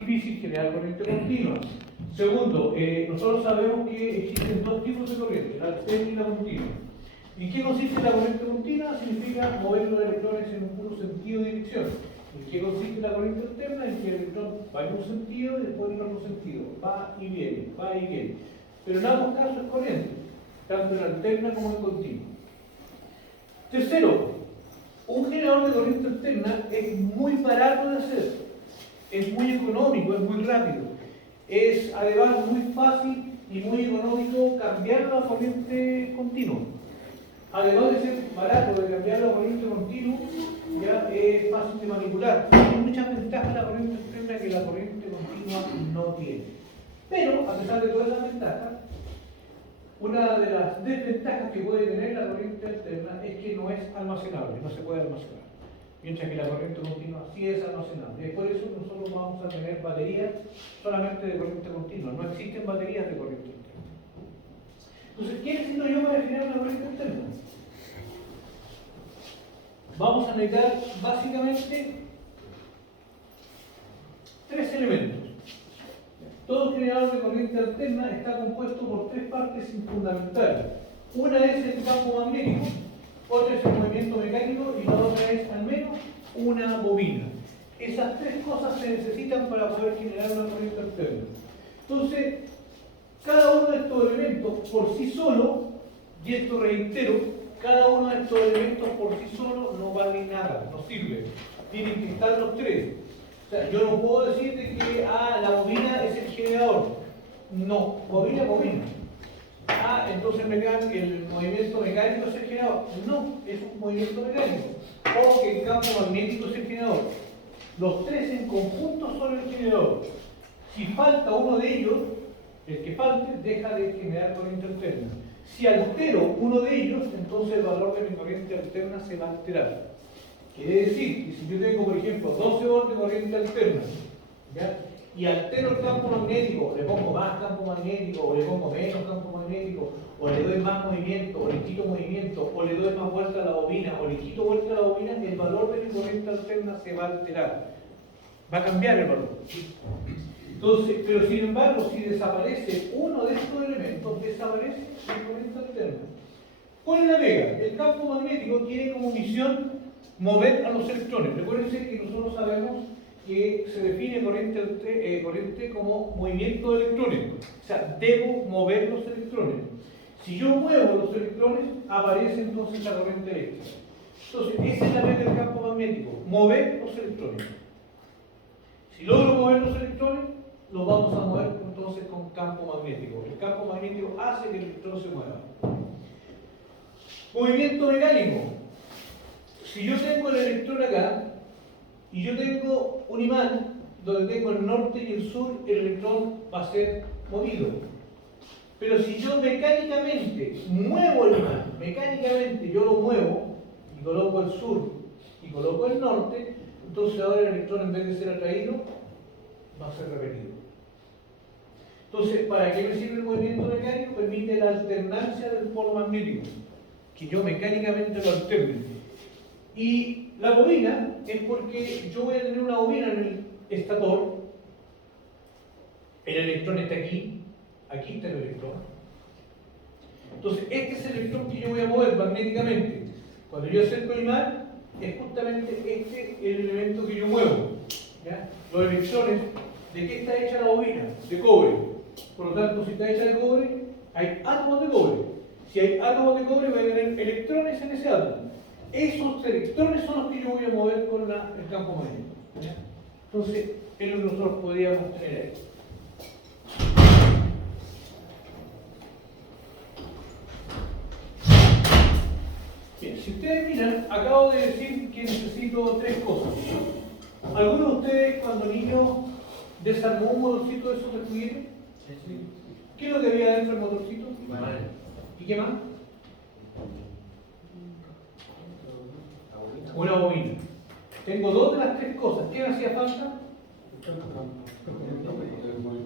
difícil generar corriente continua. Segundo, nosotros sabemos que existen dos tipos de corriente, la alterna y la continua. ¿En qué consiste la corriente continua? Significa mover los electrones en un puro sentido de dirección. ¿En qué consiste la corriente alterna? En que el electrón va en un sentido y después en otro sentido. Va y viene, va y viene. Pero en ambos casos es corriente, tanto en alterna como en continua. Tercero, un generador de corriente alterna es muy barato de hacer, es muy económico, es muy rápido. Es además muy fácil y muy económico cambiar la corriente continua. Además de ser barato de cambiar la corriente continua, ya es fácil de manipular. Tiene muchas ventajas la corriente alterna que la corriente continua no tiene. Pero, a pesar de todas las ventajas, una de las desventajas que puede tener la corriente alterna es que no es almacenable, no se puede almacenar. Mientras que la corriente continua sí es almacenable. Por eso nosotros vamos a tener baterías solamente de corriente continua. No existen baterías de corriente alterna. Entonces, ¿qué necesito yo para generar una corriente alterna? Vamos a necesitar básicamente tres elementos. Todo generador de corriente alterna está compuesto por tres partes fundamentales. Una es el campo magnético, otra es el movimiento mecánico y la otra es al menos una bobina. Esas tres cosas se necesitan para poder generar una corriente alterna. Entonces, cada uno de estos elementos por sí solo, y esto reitero, cada uno de estos elementos por sí solo no vale nada, no sirve. Tienen que estar los tres. O sea, yo no puedo decirte que la bobina es el generador. No, bobina es bobina. Entonces me quedan que el movimiento mecánico es el generador. No, es un movimiento mecánico. O que el campo magnético es el generador. Los tres en conjunto son el generador. Si falta uno de ellos, el que falte deja de generar corriente alterna. Si altero uno de ellos, entonces el valor de mi corriente alterna se va a alterar. Quiere decir que si yo tengo, por ejemplo, 12 volts de corriente alterna, ¿ya? Y altero el campo magnético, le pongo más campo magnético, o le pongo menos campo magnético, o le doy más movimiento, o le quito movimiento, o le doy más vuelta a la bobina, o le quito vuelta a la bobina, el valor de mi corriente alterna se va a alterar. Va a cambiar el valor. Entonces, pero sin embargo, si desaparece uno de estos elementos, desaparece la corriente alterna. ¿Cuál es la pega? El campo magnético tiene como misión mover a los electrones. Recuérdense que nosotros sabemos que se define corriente como movimiento de electrones. O sea, debo mover los electrones. Si yo muevo los electrones, aparece entonces la corriente eléctrica. Entonces, esa es la pega del campo magnético, mover los electrones. Si logro mover los electrones, los vamos a mover entonces con campo magnético. El campo magnético hace que el electrón se mueva. Movimiento mecánico. Si yo tengo el electrón acá y yo tengo un imán donde tengo el norte y el sur, el electrón va a ser movido. Pero si yo mecánicamente muevo el imán, mecánicamente yo lo muevo y coloco el sur y coloco el norte, entonces ahora el electrón en vez de ser atraído va a ser repelido. Entonces, ¿para qué me sirve el movimiento mecánico? Permite la alternancia del polo magnético, que yo mecánicamente lo alterne. Y la bobina es porque yo voy a tener una bobina en el estator, el electrón está aquí, aquí está el electrón. Entonces, este es el electrón que yo voy a mover magnéticamente. Cuando yo acerco el imán, es justamente este el elemento que yo muevo. ¿Ya? Los electrones, ¿de qué está hecha la bobina? De cobre. Por lo tanto, si está hecha de cobre, hay átomos de cobre. Si hay átomos de cobre, voy a tener electrones en ese átomo. Esos electrones son los que yo voy a mover con el campo magnético. ¿Ya? Entonces, es lo que nosotros podríamos tener ahí. Bien, si ustedes miran, acabo de decir que necesito tres cosas. ¿Alguno de ustedes cuando niño desarmó un motorcito de esos de juguete? Sí. ¿Qué es lo que había dentro del motorcito? ¿Y qué más? Una bobina. Tengo dos de las tres cosas. ¿Qué me hacía falta?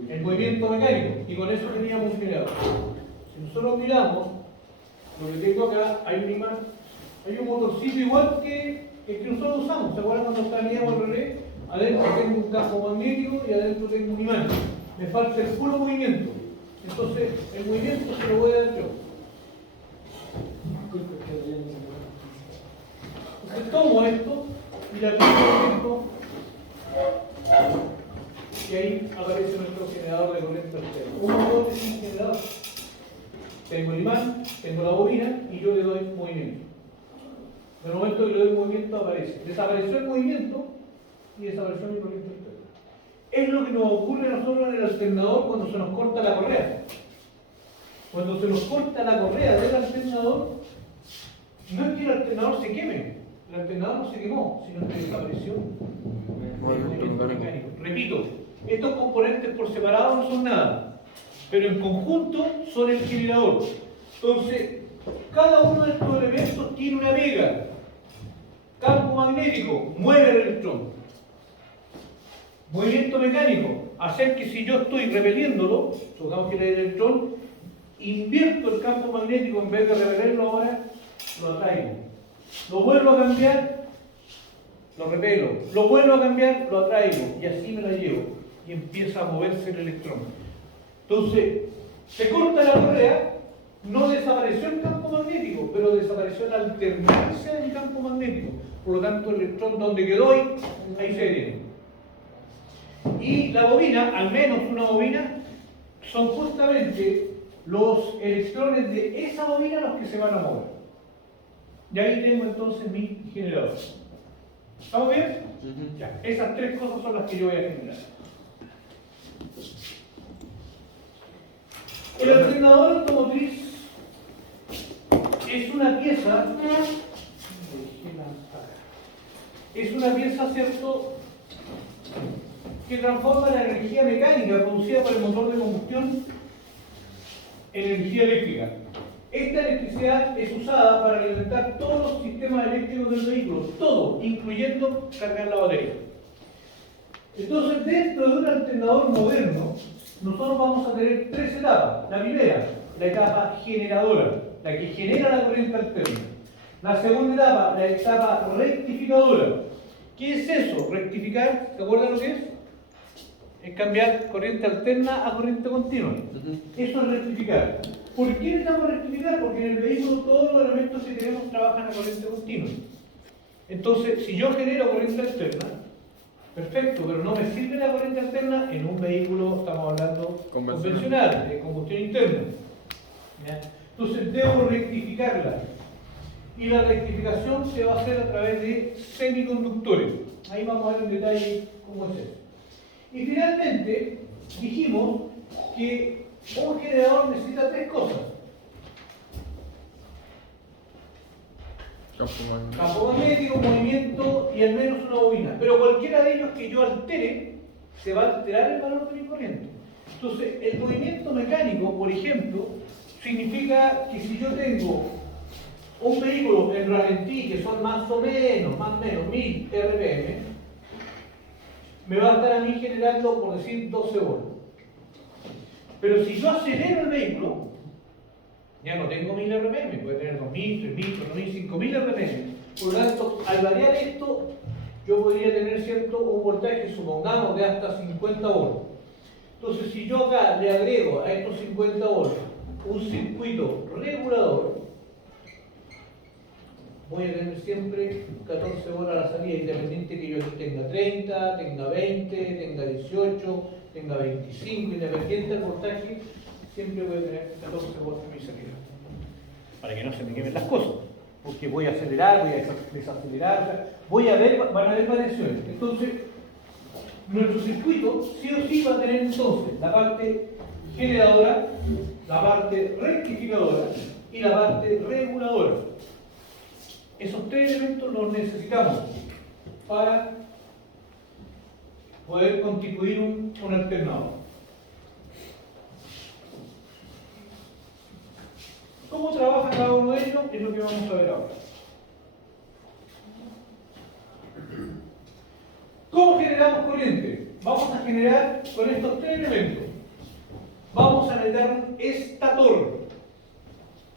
El movimiento mecánico. Y con eso teníamos un generador. Si nosotros miramos, lo que tengo acá, hay un imán, hay un motorcito igual que el que nosotros usamos. ¿Se acuerdan cuando salíamos al relé? Adentro tengo un campo magnético y adentro tengo un imán. Me falta el puro movimiento. Entonces, el movimiento se lo voy a dar yo. Entonces tomo esto y la aplico esto y ahí aparece nuestro generador de corriente alterna. Un motor es un generador. Tengo el imán, tengo la bobina y yo le doy movimiento. En el momento que le doy movimiento aparece. Desapareció el movimiento y desapareció mi corriente alterna. Es lo que nos ocurre a nosotros en el alternador cuando se nos corta la correa. Cuando se nos corta la correa del alternador, no es que el alternador se queme, el alternador no se quemó, sino que desapareció el movimiento mecánico. Repito, estos componentes por separado no son nada, pero en conjunto son el generador. Entonces, cada uno de estos elementos tiene una pega. Campo magnético, mueve el electrón. Movimiento mecánico, hacer que si yo estoy repeliéndolo, supongamos que el electrón, invierto el campo magnético, en vez de repelerlo ahora, lo atraigo. Lo vuelvo a cambiar, lo repelo. Lo vuelvo a cambiar, lo atraigo. Y así me la llevo. Y empieza a moverse el electrón. Entonces, se corta la correa, no desapareció el campo magnético, pero desapareció la alternancia del campo magnético. Por lo tanto, el electrón donde quedó ahí se detiene. Y la bobina, al menos una bobina, son justamente los electrones de esa bobina los que se van a mover. Y ahí tengo entonces mi generador. ¿Estamos bien? Ya, esas tres cosas son las que yo voy a generar. El alternador automotriz es una pieza, ¿cierto?, que transforma la energía mecánica producida por el motor de combustión en energía eléctrica. Esta electricidad es usada para alimentar todos los sistemas eléctricos del vehículo, todo, incluyendo cargar la batería. Entonces, dentro de un alternador moderno, nosotros vamos a tener tres etapas. La primera, la etapa generadora, la que genera la corriente alterna. La segunda etapa, la etapa rectificadora. ¿Qué es eso? Rectificar, ¿se acuerdan lo que es? Es cambiar corriente alterna a corriente continua. Eso es rectificar. ¿Por qué necesitamos rectificar? Porque en el vehículo todos los elementos que tenemos trabajan a corriente continua. Entonces, si yo genero corriente alterna, perfecto, pero no me sirve la corriente alterna en un vehículo, estamos hablando convencional, de combustión interna. ¿Ya? Entonces debo rectificarla. Y la rectificación se va a hacer a través de semiconductores. Ahí vamos a ver en detalle cómo es eso. Y finalmente, dijimos que un generador necesita tres cosas. Campo magnético, movimiento y al menos una bobina. Pero cualquiera de ellos que yo altere, se va a alterar el valor de mi corriente. Entonces, el movimiento mecánico, por ejemplo, significa que si yo tengo un vehículo en ralentí, que son más o menos 1000 RPM, me va a estar a mí generando, por decir, 12 voltios. Pero si yo acelero el vehículo, ya no tengo 1000 RPM, puede tener 2000, 3000, 4000, 5000 RPM. Por lo tanto, al variar esto, yo podría tener, ¿cierto?, un voltaje, supongamos, de hasta 50 voltios. Entonces, si yo acá le agrego a estos 50 voltios un circuito regulador, voy a tener siempre 14 voltios a la salida, independiente que yo aquí tenga 30, tenga 20, tenga 18, tenga 25, independiente del voltaje, siempre voy a tener 14 voltios en mi salida. Para que no se me quemen las cosas, porque voy a acelerar, voy a desacelerar, van a haber variaciones. Entonces, nuestro circuito sí o sí va a tener entonces la parte generadora, la parte rectificadora y la parte reguladora. Esos tres elementos los necesitamos para poder constituir un alternador. ¿Cómo trabaja cada uno de ellos? Es lo que vamos a ver ahora. ¿Cómo generamos corriente? Vamos a generar con estos tres elementos. Vamos a necesitar un estator.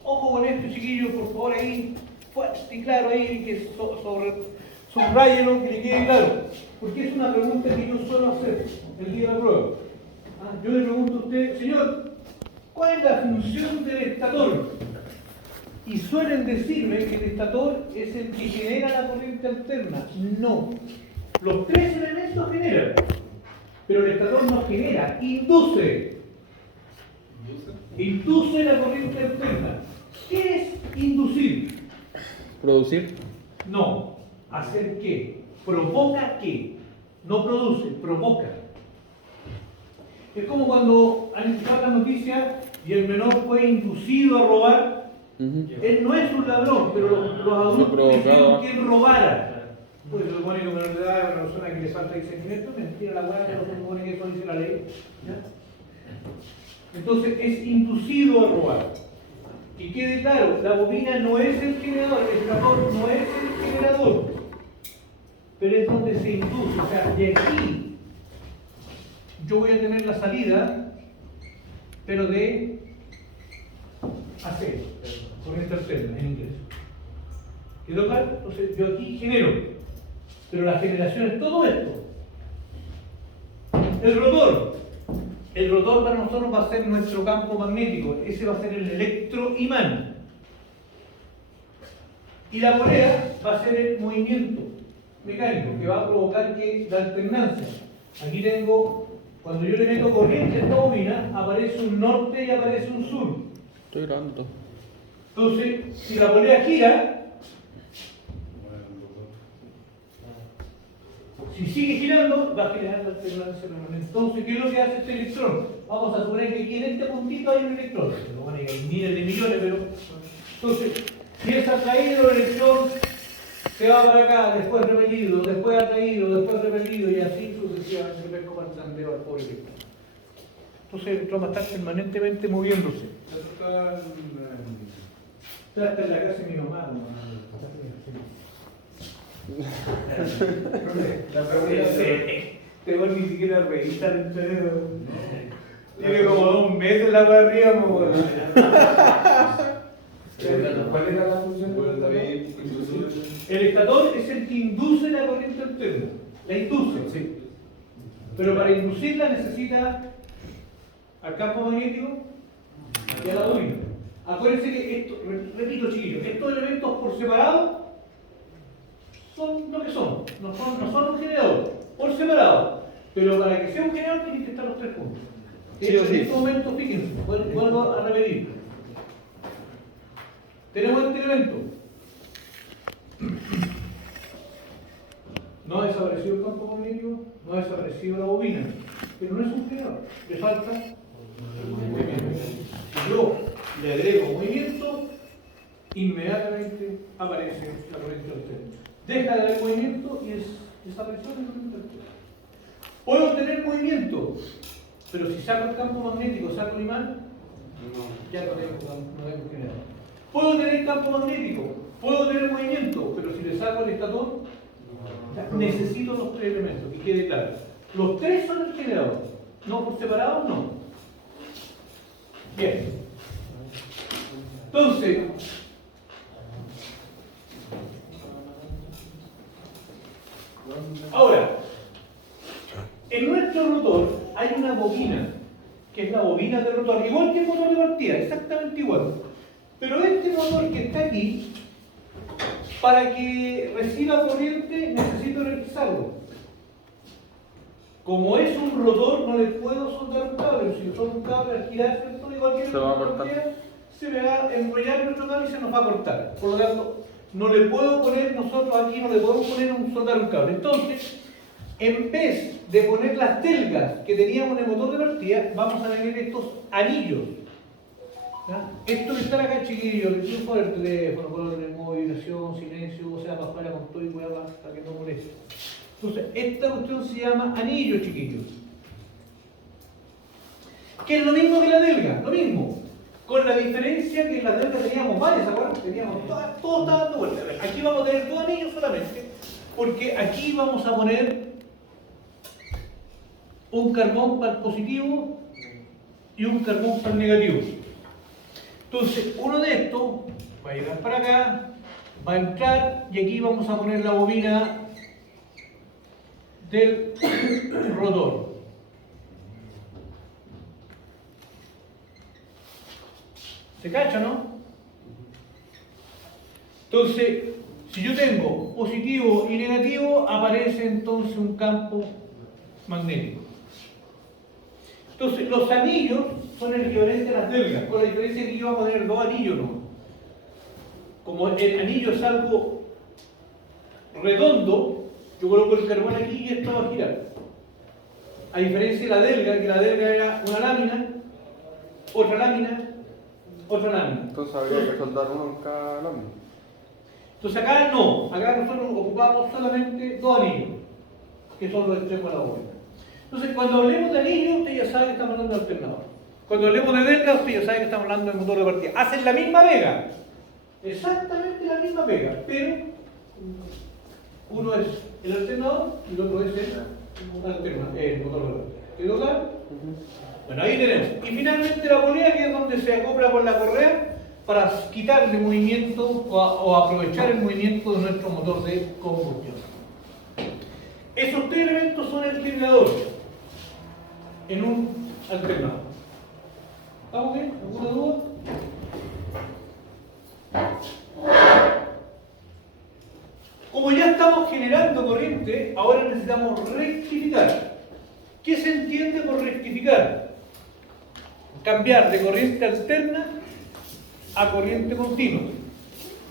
Ojo con esto, chiquillos, por favor, ahí, fuerte y claro, ahí, que subrayenlo, que le quede claro. porque es una pregunta que yo suelo hacer el día de la prueba. Yo le pregunto a usted, señor, ¿cuál es la función del estator? Y suelen decirme que el estator es el que genera la corriente alterna. No. Los tres elementos generan, pero el estator no genera, induce. Induce la corriente alterna. ¿Qué es inducir? ¿Producir? No. ¿Hacer qué? ¿Provoca qué? No produce, provoca. Es como cuando han escuchado la noticia y el menor fue inducido a robar. Él no es un ladrón, pero los adultos hicieron que él robara. Pues se supone que un menor de edad es una persona que le falta discernimiento, mentira la hueá, no se supone que eso dice la ley. ¿Ya? Entonces es inducido a robar. Y quede claro, la bobina no es el generador, el estator no es el generador, pero es donde se induce. O sea, de aquí yo voy a tener la salida, pero de acero, corriente alterna en inglés. ¿Quedó claro? Entonces yo aquí genero, pero la generación es todo esto. El rotor para nosotros va a ser nuestro campo magnético, ese va a ser el electroimán. Y la polea va a ser el movimiento mecánico que va a provocar que la alternancia. Aquí tengo, cuando yo le meto corriente a esta bobina, aparece un norte y aparece un sur. Estoy grabando. Entonces, si la polea gira, si sigue girando, va a generar la alternancia permanente. Entonces, ¿qué es lo que hace este electrón? Vamos a suponer que aquí en este puntito hay un electrón. No van a ir miles de millones, pero... Entonces, si es atraído el electrón, se va para acá, después repelido, después atraído, después repelido, y así sucesivamente ves como el tandeo al pobre electrón. Entonces, el electrón va a estar permanentemente moviéndose. Está en la casa de mi mamá, la pregunta tengo ni siquiera revista el cerebro. Tiene como 2 meses la para arriba, ¿cuál era la función? El estator es el que induce la corriente alterna. La induce, sí. Pero para inducirla necesita al campo magnético y a la bobina. Acuérdense que esto, repito chiquillos, estos elementos por separado son lo que son, no son un generador, por separado. Pero para que sea un generador tienen que estar los tres juntos. Sí o sí. En este momento, fíjense, vuelvo a repetir. Tenemos este elemento. No ha desaparecido el campo magnético, no ha desaparecido la bobina, pero no es un generador, le falta el movimiento. Si yo le agrego movimiento, inmediatamente aparece la corriente alterna. Deja de haber movimiento y desapareció la corriente alterna. Puedo tener movimiento, pero si saco el campo magnético, saco el imán, ya no tengo generador. Puedo tener campo magnético, puedo tener movimiento, pero si le saco el estator, necesito los tres elementos, que quede claro. Los tres son el generador, no por separado, no. Bien. Entonces, ahora, en nuestro rotor hay una bobina, que es la bobina del rotor, igual que el motor de partida, exactamente igual. Pero este motor que está aquí, para que reciba corriente necesito energizarlo. Como es un rotor, no le puedo soldar un cable. Si yo soldo un cable al girar, igual que se va a cortar. Se me va a enrollar nuestro cable y se nos va a cortar. Por lo tanto, no le puedo poner, nosotros aquí no le podemos poner soldar un cable. Entonces, en vez de poner las telgas que teníamos en el motor de partida, vamos a tener estos anillos. ¿Ya? Esto que está acá, chiquillos, le pido por el teléfono, por el modo de vibración, silencio, o sea, para afuera con todo y cuidado para que no moleste. Entonces, esta cuestión se llama anillo, chiquillos. Que es lo mismo que la delga, lo mismo. Con la diferencia que en la delga teníamos varias, ¿se acuerdan? Teníamos todo estaba dando vueltas. Aquí vamos a tener 2 anillos solamente, porque aquí vamos a poner un carbón para el positivo y un carbón para el negativo. Entonces, uno de estos va a llegar para acá, va a entrar y aquí vamos a poner la bobina del rotor. ¿Se cacha, no? Entonces, si yo tengo positivo y negativo, aparece entonces un campo magnético. Entonces, los anillos son el equivalente a las delgas, con la diferencia que yo vamos a tener dos anillos, ¿no? Como el anillo es algo redondo, yo coloco el carbón aquí y esto va a girar. A diferencia de la delga, que la delga era una lámina, otra lámina, otra lámina. Entonces habría que soldar uno en cada lámina. Entonces acá no, acá nosotros ocupamos solamente dos anillos, que son los extremos de la bóveda. Entonces cuando hablemos de anillo, usted ya sabe que estamos hablando de alternador. Cuando hablemos de delga, usted ya sabe que estamos hablando de motor de partida. Hacen la misma pega, exactamente la misma pega, pero uno es el alternador y el otro es el motor de partida. ¿Quedó claro? Bueno, ahí tenemos. Y finalmente la polea, que es donde se acopla con la correa para quitarle movimiento o aprovechar el movimiento de nuestro motor de combustión. Esos tres elementos son el generador en un alternador. ¿Estamos bien? ¿Alguna duda? Como ya estamos generando corriente, ahora necesitamos rectificar. ¿Qué se entiende por rectificar? Cambiar de corriente alterna a corriente continua.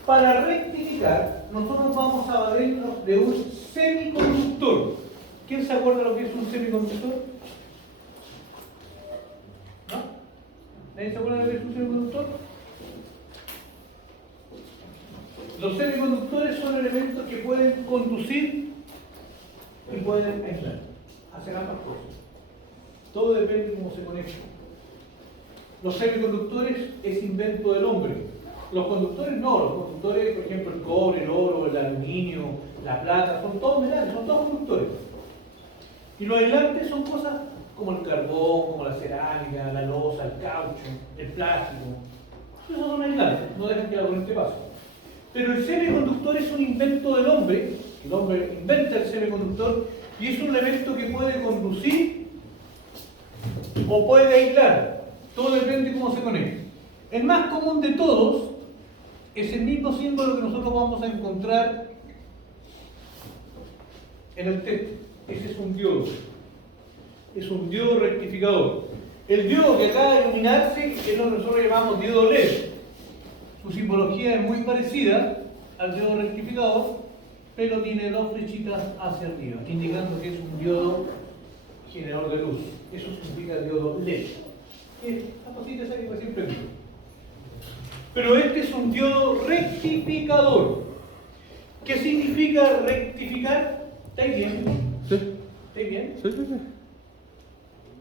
Para rectificar, nosotros vamos a valernos de un semiconductor. ¿Quién se acuerda lo que es un semiconductor? ¿No? ¿Nadie se acuerda de lo que es un semiconductor? Los semiconductores son elementos que pueden conducir y pueden aislar. Hacen ambas cosas. Todo depende de cómo se conecta. Los semiconductores es invento del hombre. Los conductores no. Los conductores, por ejemplo, el cobre, el oro, el aluminio, la plata, son todos metales, son todos conductores. Y los aislantes son cosas como el carbón, como la cerámica, la loza, el caucho, el plástico. Esos son aislantes, no dejan que la corriente pase. Pero el semiconductor es un invento del hombre. El hombre inventa el semiconductor y es un elemento que puede conducir o puede aislar. Todo depende de cómo se conecte. El más común de todos es el mismo símbolo que nosotros vamos a encontrar en el texto. Ese es un diodo. Es un diodo rectificador. El diodo que acaba de iluminarse es lo que nosotros llamamos diodo LED. Su simbología es muy parecida al diodo rectificador, pero tiene dos flechitas hacia arriba, indicando que es un diodo generador de luz. Eso significa diodo LED. Es la cosita esa que recién prendí. Pero este es un diodo rectificador. ¿Qué significa rectificar? ¿Estáis bien? Sí. ¿Estáis bien? Sí, sí, sí.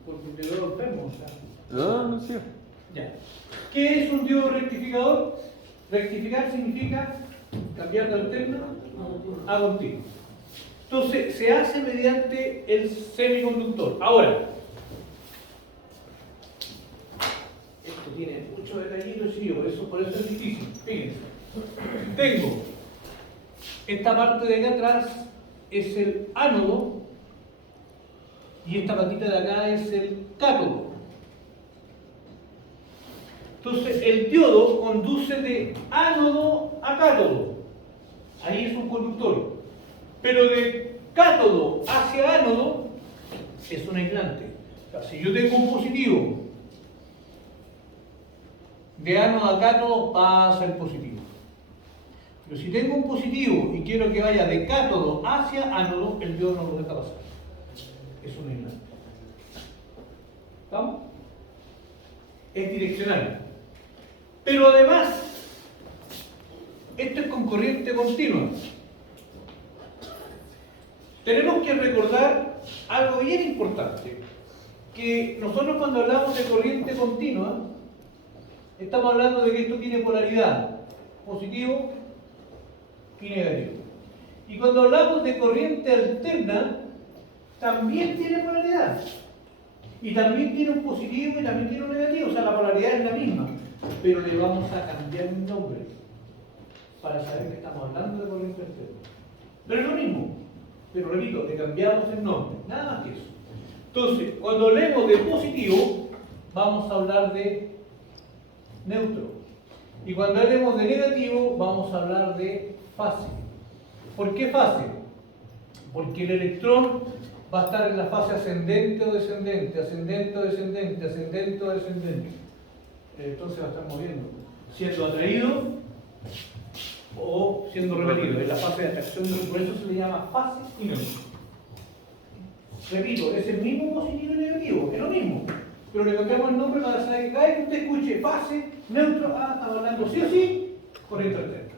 Porque quedó enfermo, o sea. No, sí. Ya. ¿Qué es un diodo rectificador? Rectificar significa cambiar de alterno a continuo. Entonces, se hace mediante el semiconductor. Ahora, esto tiene muchos detallitos, sí, por eso es difícil. Fíjense. Tengo esta parte de acá atrás es el ánodo y esta patita de acá es el cátodo. Entonces, el diodo conduce de ánodo a cátodo. Ahí es un conductor. Pero de cátodo hacia ánodo es un aislante. O sea, si yo tengo un positivo, de ánodo a cátodo pasa el positivo. Pero si tengo un positivo y quiero que vaya de cátodo hacia ánodo, el diodo no lo deja pasar. Es un aislante. ¿Estamos? Es direccional. Pero además, esto es con corriente continua. Tenemos que recordar algo bien importante, que nosotros cuando hablamos de corriente continua, estamos hablando de que esto tiene polaridad, positivo y negativo. Y cuando hablamos de corriente alterna, también tiene polaridad. Y también tiene un positivo y también tiene un negativo, o sea, la polaridad es la misma. Pero le vamos a cambiar un nombre para saber que estamos hablando de corriente alterna. Pero es lo mismo. Pero repito, le cambiamos el nombre, nada más que eso. Entonces, cuando hablemos de positivo, vamos a hablar de neutro. Y cuando hablemos de negativo, vamos a hablar de fase. ¿Por qué fase? Porque el electrón va a estar en la fase ascendente o descendente, ascendente o descendente, ascendente o descendente. El electrón se va a estar moviendo, siendo atraído o siendo repelido. Es la fase de atracción, por eso se le llama fase y neutro. Repito, es el mismo positivo y negativo, es lo mismo. Pero le cambiamos el nombre para saber que cada vez que usted escuche fase, neutro, estamos hablando sí o sí, corriente alterna.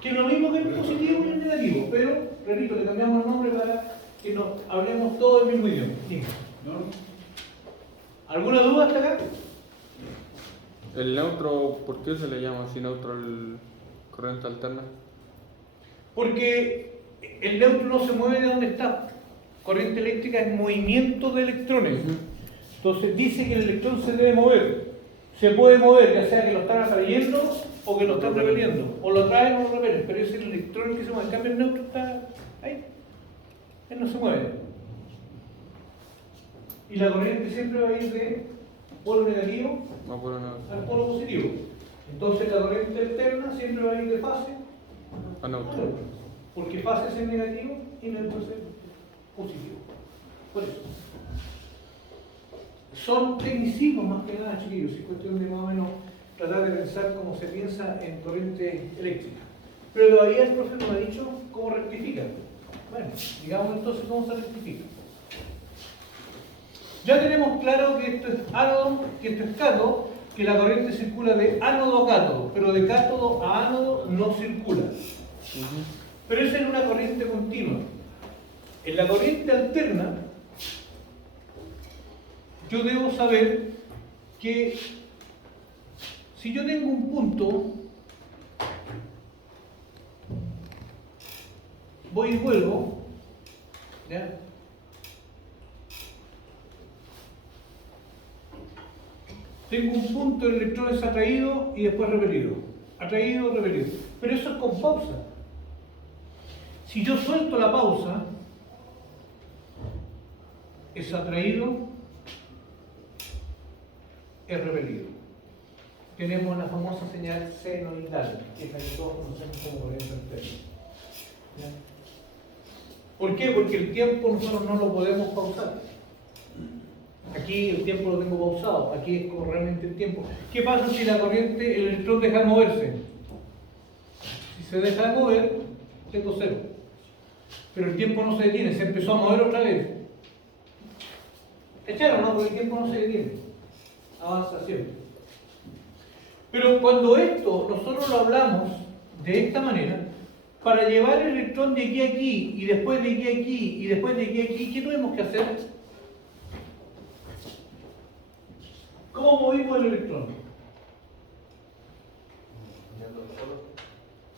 Que es lo mismo que el positivo y el negativo, pero, repito, le cambiamos el nombre para que nos hablemos todo el mismo idioma. ¿Alguna duda hasta acá? El neutro, ¿por qué se le llama así neutro al corriente alterna? Porque el neutro no se mueve de donde está. Corriente eléctrica es movimiento de electrones. Entonces dice que el electrón se debe mover. Se puede mover, ya sea que lo están atrayendo o que lo están repeliendo. O lo atraen o lo repelen, pero es el electrón el que se mueve. En cambio el neutro está ahí. Él no se mueve. Y la corriente siempre va a ir de polo negativo al polo positivo. Entonces la corriente alterna siempre va a ir de fase a neutro. Porque fase es el negativo y neutro es el positivo. Por eso. Son tecnicismos más que nada, chiquillos. Es cuestión de más o menos tratar de pensar cómo se piensa en corriente eléctrica. Pero todavía el profe no me ha dicho cómo rectifica. Bueno, digamos entonces cómo se rectifica. Ya tenemos claro que esto es ánodo, que esto es cátodo, que la corriente circula de ánodo a cátodo, pero de cátodo a ánodo no circula. Pero esa es una corriente continua. En la corriente alterna, yo debo saber que si yo tengo un punto, voy y vuelvo, ¿ya? Tengo un punto, el electrón es atraído y después repelido. Atraído, repelido. Pero eso es con pausa. Si yo suelto la pausa, es atraído, es repelido. Tenemos la famosa señal senoidal, que es la que todos conocemos como corriente alterna. ¿Por qué? Porque el tiempo nosotros no lo podemos pausar. Aquí el tiempo lo tengo pausado, aquí es como realmente el tiempo. ¿Qué pasa si la corriente, el electrón deja de moverse? Si se deja de mover, tengo cero. Pero el tiempo no se detiene, se empezó a mover otra vez. ¿Echaron, no? Porque el tiempo no se detiene. Avanza siempre. Pero cuando esto nosotros lo hablamos de esta manera, para llevar el electrón de aquí a aquí, y después de aquí a aquí, y después de aquí a aquí, ¿qué tenemos que hacer? ¿Cómo movimos el electrón?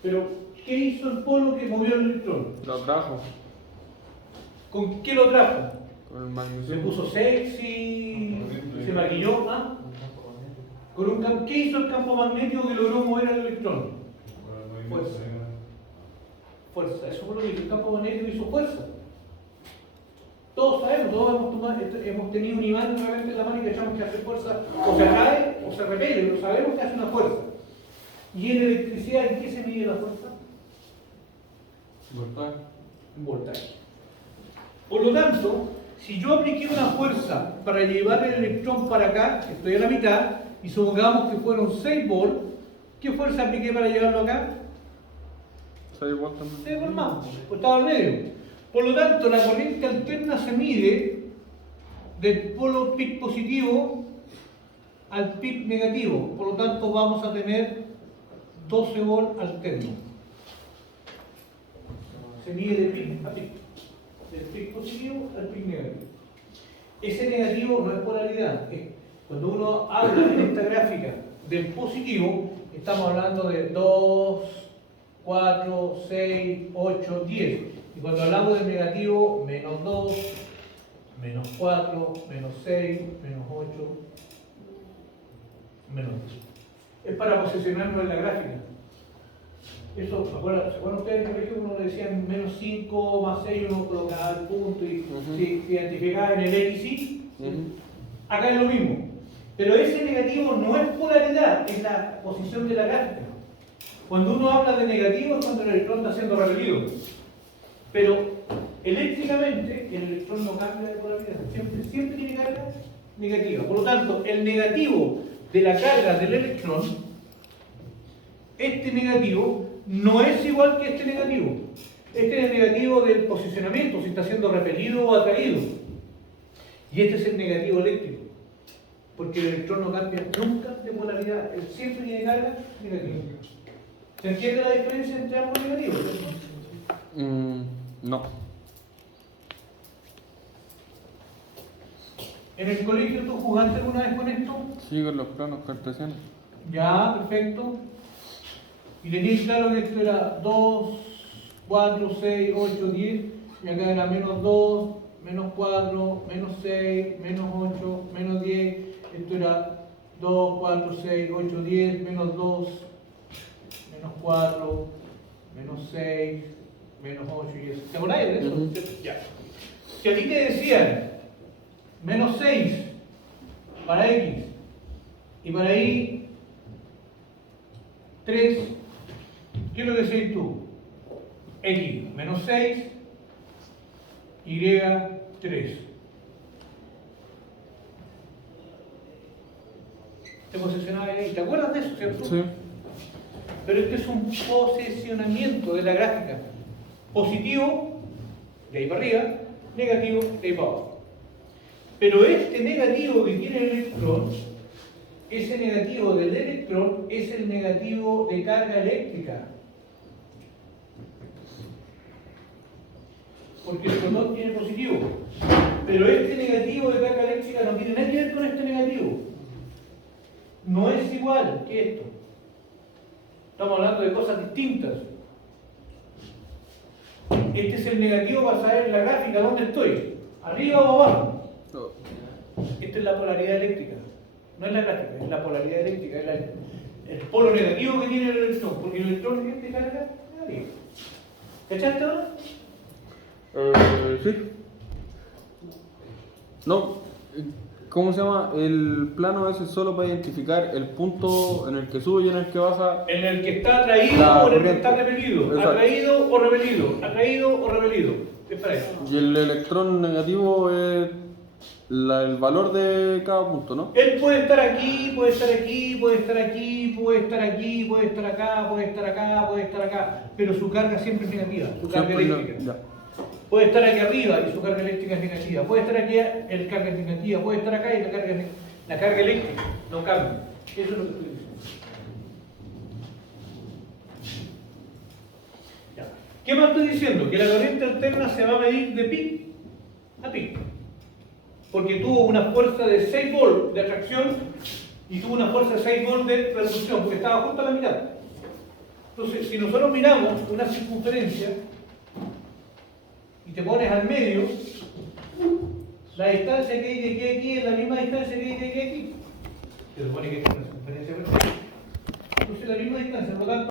Pero, ¿qué hizo el polo que movió el electrón? Lo trajo. ¿Con qué lo trajo? Con el Se magnetismo. puso sexy, se maquilló, ¿ah? Con un ¿Qué hizo el campo magnético que logró mover al electrón? Fuerza. Fuerza, eso fue lo que hizo. El campo magnético hizo fuerza. Todos sabemos, todos hemos tenido un imán realmente en la mano y que echamos que hace fuerza, o se atrae o se repele, pero sabemos que hace una fuerza. ¿Y en electricidad en qué se mide la fuerza? En voltaje. Por lo tanto, si yo apliqué una fuerza para llevar el electrón para acá, que estoy a la mitad, y supongamos que fueron 6 volts, ¿qué fuerza apliqué para llevarlo acá? 6 volts también. 6 volts más, pues estaba al medio. Por lo tanto, la corriente alterna se mide del polo PIC positivo al PIC negativo. Por lo tanto, vamos a tener 12 volts alternos. Se mide de PIC a PIC. Del PIC positivo al PIC negativo. Ese negativo no es polaridad. Cuando uno habla en esta gráfica del positivo, estamos hablando de 2, 4, 6, 8, 10. Y cuando hablamos del negativo, menos 2, menos 4, menos 6, menos 8, menos 10. Es para posicionarnos en la gráfica. Eso, ¿se acuerdan ustedes en el colegio uno le decían menos 5 más 6, uno colocaba el punto y se identificaba en el X, y? Acá es lo mismo. Pero ese negativo no es polaridad, es la posición de la gráfica. Cuando uno habla de negativo es cuando el electrón está siendo repelido. Pero eléctricamente el electrón no cambia de polaridad, siempre tiene carga negativa. Por lo tanto, el negativo de la carga del electrón, este negativo, no es igual que este negativo. Este es el negativo del posicionamiento, si está siendo repelido o atraído. Y este es el negativo eléctrico. Porque el electrón no cambia nunca de polaridad, él siempre tiene carga negativa. ¿Se entiende la diferencia entre ambos negativos? No. ¿En el colegio tú jugaste alguna vez con esto? Sí, con los planos cartesianos. Ya, perfecto. Y tenías claro que esto era 2, 4, 6, 8, 10, y acá era menos 2, menos 4, menos 6, menos 8, menos 10. Esto era 2, 4, 6, 8, 10, menos 2, menos 4, menos 6, menos 8 y eso. ¿Te acordás de eso? Ya. Si a ti te decían menos 6 para X y para Y 3, ¿qué es lo que decís tú? X menos 6, Y 3. Te posicionabas ahí. ¿Te acuerdas de eso, cierto? Sí. Pero este es un posicionamiento de la gráfica. Positivo, de ahí para arriba, negativo, de ahí para abajo. Pero este negativo que tiene el electrón, ese negativo del electrón es el negativo de carga eléctrica. Porque el protón tiene positivo. Pero este negativo de carga eléctrica no tiene nada que ver con este negativo. No es igual que esto. Estamos hablando de cosas distintas. Este es el negativo para saber la gráfica dónde estoy, arriba o abajo. Esta es la polaridad eléctrica. No es la gráfica, es la polaridad eléctrica, es el polo negativo que tiene el electrón, porque el electrón tiene que carga negativa. ¿Cachaste ahora? Sí. No. ¿Cómo se llama? El plano ese es solo para identificar el punto en el que sube y en el que baja. En el que está atraído La o en el que corriente. está repelido. Exacto. Atraído o repelido. Atraído o repelido. Es para eso. Y el electrón negativo es el valor de cada punto, ¿no? Él puede estar aquí, puede estar aquí, puede estar aquí, puede estar aquí, puede estar acá, puede estar acá, puede estar acá. Pero su carga siempre es negativa, su carga Siempre eléctrica. ya. Puede estar aquí arriba y su carga eléctrica es negativa. Puede estar aquí, el carga es negativa. Puede estar acá y la carga eléctrica no cambia. Eso es lo que estoy diciendo. Ya. ¿Qué más estoy diciendo? Que la corriente alterna se va a medir de pic a pic. Porque tuvo una fuerza de 6 volts de atracción y tuvo una fuerza de 6 volts de repulsión, porque estaba justo a la mitad. Entonces, si nosotros miramos una circunferencia y te pones al medio, la distancia que hay de aquí a aquí es la misma distancia que hay de aquí a aquí. Se supone que esta es una circunferencia perfecta. Entonces la misma distancia, por lo tanto,